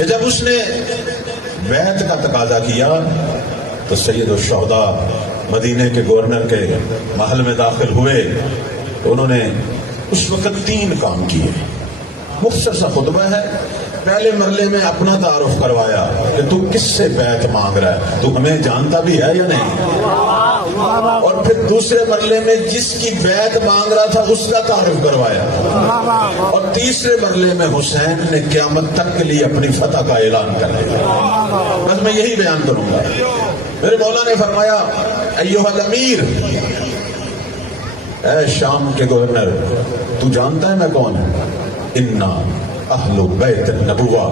کہ جب اس نے بیعت کا تقاضا کیا تو سید الشہداء مدینے کے گورنر کے محل میں داخل ہوئے تو انہوں نے اس وقت 3 کام کیے. مختصر سا خطبہ ہے. پہلے مرلے میں اپنا تعارف کروایا کہ تو کس سے بیعت مانگ رہا ہے, تو ہمیں جانتا بھی ہے یا نہیں. اور پھر دوسرے مرلے میں جس کی بیعت مانگ رہا تھا اس کا تعارف کروایا. اور تیسرے مرلے میں حسین نے قیامت تک کے لیے اپنی فتح کا اعلان کر دیا. بس میں یہی بیان کروں گا. میرے مولا نے فرمایا ایھا الامیر, اے شام کے گورنر, تو جانتا ہے میں کون ہوں؟ انا اہل بیت النبوہ,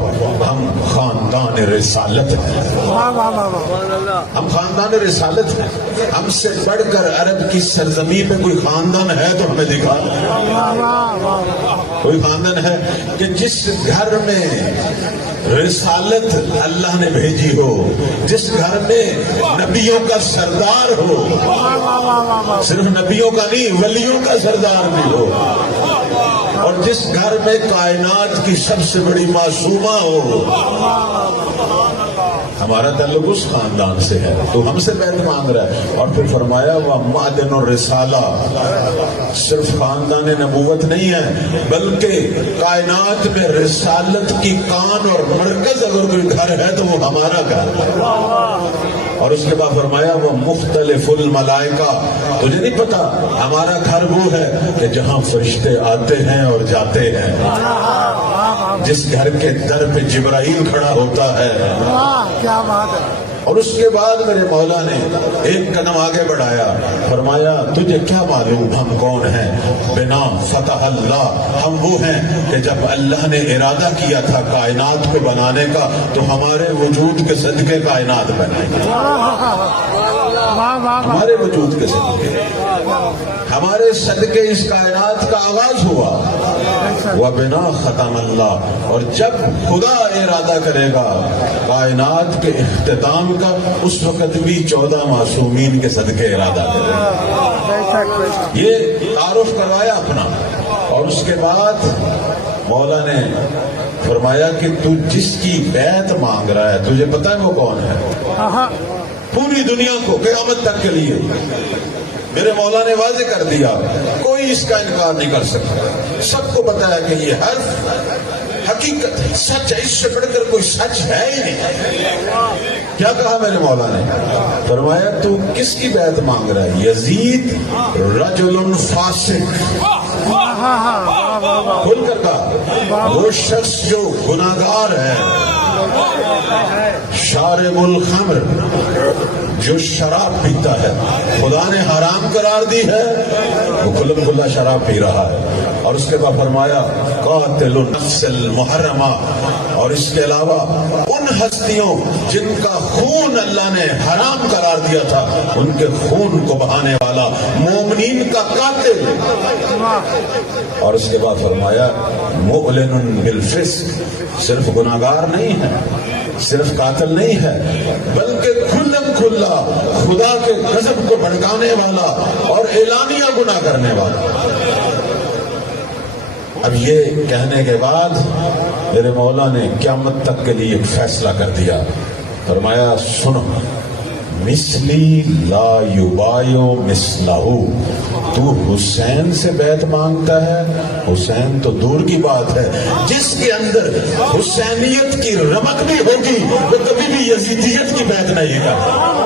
ہم خاندان رسالت ہیں. ہم خاندان رسالت ہیں. ہم سے بڑھ کر عرب کی سرزمین میں کوئی خاندان ہے تو ہمیں دکھا. کوئی خاندان ہے کہ جس گھر میں رسالت اللہ نے بھیجی ہو, جس گھر میں نبیوں کا سردار ہو, صرف نبیوں کا نہیں ولیوں کا سردار بھی ہو, اور جس گھر میں کائنات کی سب سے بڑی معصومہ ہو. ہمارا تعلق اس خاندان سے ہے, تو ہم سے بیعت مانگ رہا ہے. اور پھر فرمایا وہ معدن الرسالہ, صرف خاندان نبوت نہیں ہے بلکہ کائنات میں رسالت کی کان اور مرکز اگر کوئی گھر ہے تو وہ ہمارا گھر ہے. اور اس کے بعد فرمایا وہ مختلف الملائکہ, تجھے نہیں پتا ہمارا گھر وہ ہے کہ جہاں فرشتے آتے ہیں اور جاتے ہیں, جس گھر کے در پہ جبرائیل کھڑا ہوتا ہے. کیا بات ہے. اور اس کے بعد میرے مولا نے ایک قدم آگے بڑھایا, فرمایا تجھے کیا معلوم ہم کون ہیں؟ بنا فتح اللہ, ہم وہ ہیں کہ جب اللہ نے ارادہ کیا تھا کائنات کو بنانے کا تو ہمارے وجود کے صدقے کائنات بنائی. ہمارے وجود کے صدقے, ہمارے صدقے اس کائنات کا آغاز ہوا. وَبِنَا ختم اللہ, اور جب خدا ارادہ کرے گا کائنات کے اختتام کا اس وقت بھی 14 معصومین کے صدقے ارادہ کرے گا. یہ تعارف کروایا اپنا. اور اس کے بعد مولا نے فرمایا کہ تو جس کی بیعت مانگ رہا ہے تجھے پتہ ہے وہ کون ہے؟ پوری دنیا کو قیامت تک کے لیے میرے مولا نے واضح کر دیا, کوئی اس کا انکار نہیں کر سکتا. سب کو پتا ہے کہ یہ حرف حقیقت ہے, سچ ہے, اس سے بڑھ کر کوئی سچ ہے ہی نہیں. کیا کہا میرے مولا نے؟ فرمایا تو کس کی بیعت مانگ رہا ہے؟ یزید رجل فاسق. کھل کر کہا, وہ شخص جو گناہگار ہے, شارب الخمر, جو شراب پیتا ہے, خدا نے حرام قرار دی ہے, وہ کھلم کھلا شراب پی رہا ہے. اور اس کے بعد فرمایا قاتل النفس المحرمہ, اور اس کے علاوہ ان ہستیوں جن کا خون اللہ نے حرام قرار دیا تھا ان کے خون کو بہانے والا مومنین کا قاتل. اور اس کے بعد فرمایا معلن بالفسق, صرف گناہگار نہیں ہے, صرف قاتل نہیں ہے, بلکہ کھلم کھلا خدا کے غضب کو بھڑکانے والا اور اعلانیہ گناہ کرنے والا. اب یہ کہنے کے بعد میرے مولا نے قیامت تک کے لیے ایک فیصلہ کر دیا. فرمایا سنو, مثلی لا یبایع مثلہ, تو حسین سے بیعت مانگتا ہے, حسین تو دور کی بات ہے, جس کے اندر حسینیت کی رمق بھی ہوگی وہ کبھی بھی یزیدیت کی بیعت نہیں کرتا.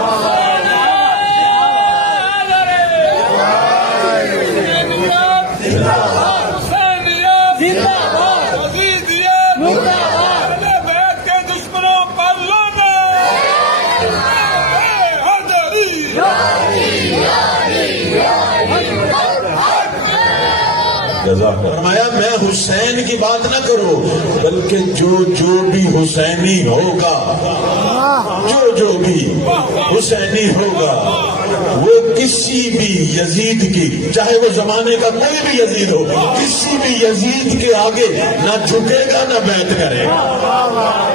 فرمایا میں حسین کی بات نہ کرو بلکہ جو بھی حسینی ہوگا, جو بھی حسینی ہوگا وہ کسی بھی یزید کی, چاہے وہ زمانے کا کوئی بھی یزید ہو, کسی بھی یزید کے آگے نہ جھکے گا نہ بیعت کرے گا.